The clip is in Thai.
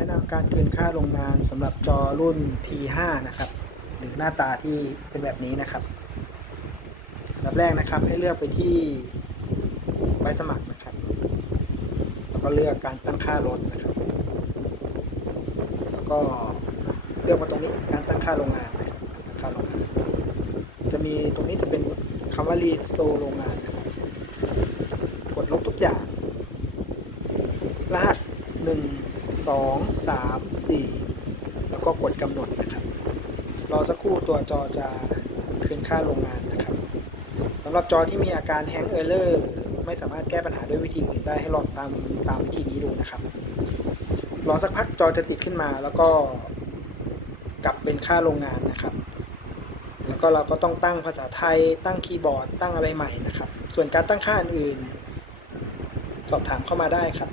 แนะนำการคืนค่าโรงงานสำหรับจอรุ่น T5 นะครับ หรือหน้าตาที่เป็นแบบนี้นะครับอันดับแรกนะครับให้เลือกไปที่ใบสมัครนะครับ แล้วก็เลือกการตั้งค่ารถนะครับ แล้วก็เลือกมาตรงนี้การตั้งค่าโรงงานนะครับตั้งค่าโรงงาน จะมีตรงนี้จะเป็นคำว่า restore โรงงานนะครับ กดลบทุกอย่าง รหัสหนึ่ง สองสามสี่แล้วก็กดกำหนดนะครับ รอสักครู่ตัวจอจะคืนค่าโรงงานนะครับสำหรับจอที่มีอาการแฮงเออร์เลอร์ไม่สามารถแก้ปัญหาด้วยวิธีอื่นได้ให้ลองตามตามวิธีนี้ดูนะครับ รอสักพักจอจะติดขึ้นมาแล้วก็กลับเป็นค่าโรงงานนะครับ แล้วก็เราก็ต้องตั้งภาษาไทย ตั้งคีย์บอร์ด ตั้งอะไรใหม่นะครับ ส่วนการตั้งค่าอื่นๆสอบถามเข้ามาได้ครับ